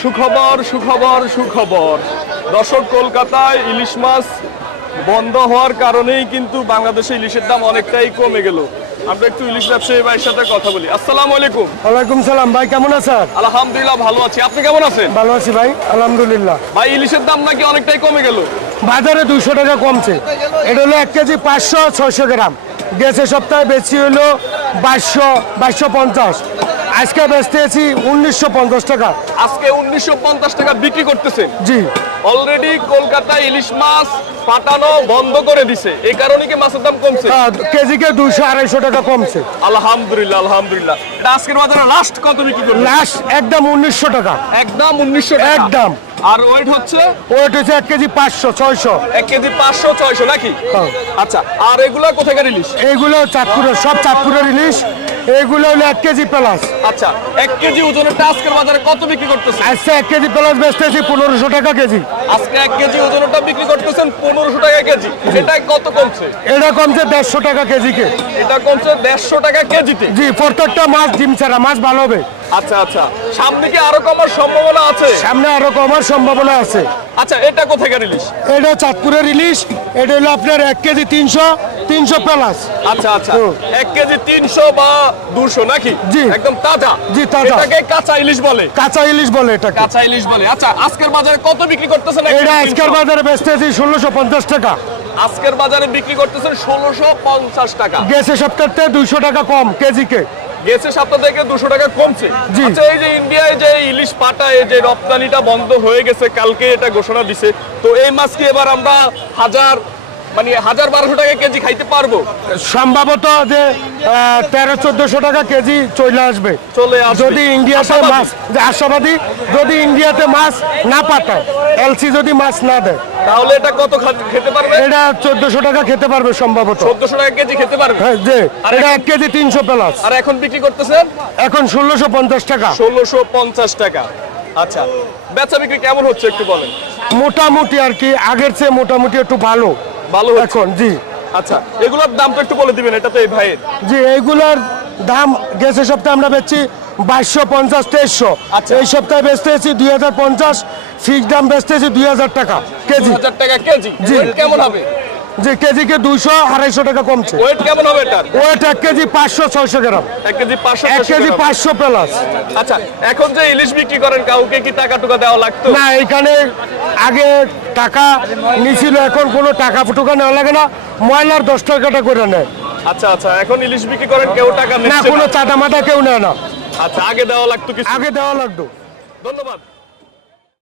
সুখবর সুখবর সুখবর। দর্শক কলকাতায় ইলিশ মাছ বন্ধ হওয়ার কারণেই কিন্তু বাংলাদেশে ইলিশের দাম অনেকটাই কমে গেল। আমরা একটু ইলিশ ব্যবসায়ী ভাইয়ের সাথে কথা বলি। আসসালাম আলাইকুম। ওয়ালাইকুম সালাম। ভাই কেমন আছেন? আলহামদুলিল্লাহ ভালো আছি। আপনি কেমন আছেন? ভালো আছি ভাই আলহামদুলিল্লাহ। ভাই ইলিশের দাম নাকি অনেকটাই কমে গেল? বাজারে দুশো টাকা কমছে। এটা হলো এক কেজি পাঁচশো ছয়শো গ্রাম। গেছে সপ্তাহে বেশি হলো বাইশশো বাইশশো পঞ্চাশ। আজকে বেচতে আছি উনিশশো পঞ্চাশ টাকা। আজকে উনিশশো পঞ্চাশ টাকা বিক্রি করতেছেন জি। অলরেডি কলকাতায় ইলিশ মাছ পাঠানো বন্ধ করে দিছে। এই কারণে কি মাছের দাম কমছে? আহ, কেজিকে দুশো আড়াইশো টাকা কমছে। আলহামদুলিল্লাহ আলহামদুলিল্লাহ। এটা আজকের বাজারে লাস্ট কত বিক্রি করবে লাস্ট একদম উনিশশো টাকা। একদম উনিশশো একদম। আর ওয়েট হচ্ছে? ওয়েট হচ্ছে এক কেজি পাঁচশো ছয়শো। এক কেজি পাঁচশো ছয়শো নাকি? হ্যাঁ। আচ্ছা আর এগুলা কোথাকার ইলিশ? এগুলো চাঁদপুরের সব চাঁদপুরের ইলিশ। এইগুলো হলো এক কেজি প্লাস। আচ্ছা এক কেজি ওজনের আজকের বাজারে কত বিক্রি করতেছে আজকে এক কেজি প্লাস বেচতেছি পনেরোশো টাকা কেজি। আজকে এক কেজি ওজনটা বিক্রি করতেছেন পনেরোশো টাকা কেজি। এটা কত কমছে? এটা কমছে দেড়শো টাকা কেজিকে। এটা কমছে দেড়শো টাকা কেজিতে? জি প্রত্যেকটা মাছ ডিম ছাড়া মাছ ভালো হবে। আচ্ছা আচ্ছা। সামনে কি আরও কমার সম্ভাবনা আছে? সামনে আরও কমার সম্ভাবনা আছে। আচ্ছা এটা কোথাকার ইলিশ এটা চাঁদপুরের ইলিশ এটা হলো আপনার এক কেজি তিনশো তিনশো প্লাস। আচ্ছা আচ্ছা। এক কেজি তিনশো বা দুশো নাকি? জি। একদম তাজা। জি, তাজা। এটাকে কাঁচা ইলিশ বলে। কাঁচা ইলিশ বলে এটাকে। কাঁচা ইলিশ বলে। আচ্ছা আজকের বাজারে কত বিক্রি করতেছেন এটা আজকের বাজারে বেচতেছি ষোলোশো পঞ্চাশ টাকা। আজকের বাজারে বিক্রি করতেছেন ষোলোশো পঞ্চাশ টাকা। গেছে সপ্তাহতে দুইশো টাকা কম কেজিকে। গেছে সপ্তাহ থেকে দুশো টাকা কমছে। আচ্ছা এই যে ইন্ডিয়ায় যে ইলিশ পাটায় যে রপ্তানিটা বন্ধ হয়ে গেছে কালকে এটা ঘোষণা দিছে। তো এই মাছ কি এবার আমরা হাজার মানে হাজার বারোশো টাকা কেজি খাইতে পারব। সম্ভবত যে তেরো চোদ্দশো টাকা কেজি চলে আসবে। চলে যদি ইন্ডিয়াতে মাছ যে আশাবাদী যদি ইন্ডিয়াতে মাছ না পাঠায় এলসি যদি মাছ না দেয়। তাহলে এটা কত খেতে পারবে? এটা চোদ্দশো টাকা খেতে পারবে সম্ভবত। চোদ্দশো টাকা কেজি খেতে পারবে? হ্যাঁ যে এটা এক কেজি তিনশো প্লাস। আর এখন বিক্রি করতেছেন? এখন ষোলোশো পঞ্চাশ টাকা। ষোলোশো পঞ্চাশ টাকা। আচ্ছা বেচা বিক্রি কেমন হচ্ছে একটু বলেন। মোটামুটি আর কি আগের চেয়ে মোটামুটি একটু ভালো। ভালো এখন জি। আচ্ছা এগুলোর দামটা একটু বলে দিবেন এটা তো এই ভাইয়ের। জি এইগুলোর দাম গেছে সপ্তাহে আমরা বেচছি বাইশশো পঞ্চাশ তেইশশো। আচ্ছা। এই সপ্তাহে বেচতে এসেছি দুই হাজার পঞ্চাশ ফিক্সড দাম বেচতেছি দুই হাজার টাকা কেজি। হাজার টাকা কেজি। জি। কেমন হবে? যে কেজিকে দুইশো আড়াইশো টাকা কমছে। ওয়েট কেমন হবে ওয়েট এক কেজি পাঁচশো ছয়শো গ্রাম। এক কেজি পাঁচশো এক কেজি পাঁচশো প্লাস। আচ্ছা এখন যে ইলিশ বিক্রি করেন কাউকে কি টাকা টুকা দেওয়া লাগতো? না এখানে আগে টাকা নিছিল এখন কোনো টাকা ফুটুকা নেওয়া লাগে না। ময়লার দশ টাকাটা করে নেয়। আচ্ছা আচ্ছা এখন ইলিশ বিক্রি করেন কেউ টাকা না কোনো চাটা মাটা কেউ নেয় না। আচ্ছা আগে দেওয়া লাগতো কিছু? আগে দেওয়া লাগতো। ধন্যবাদ।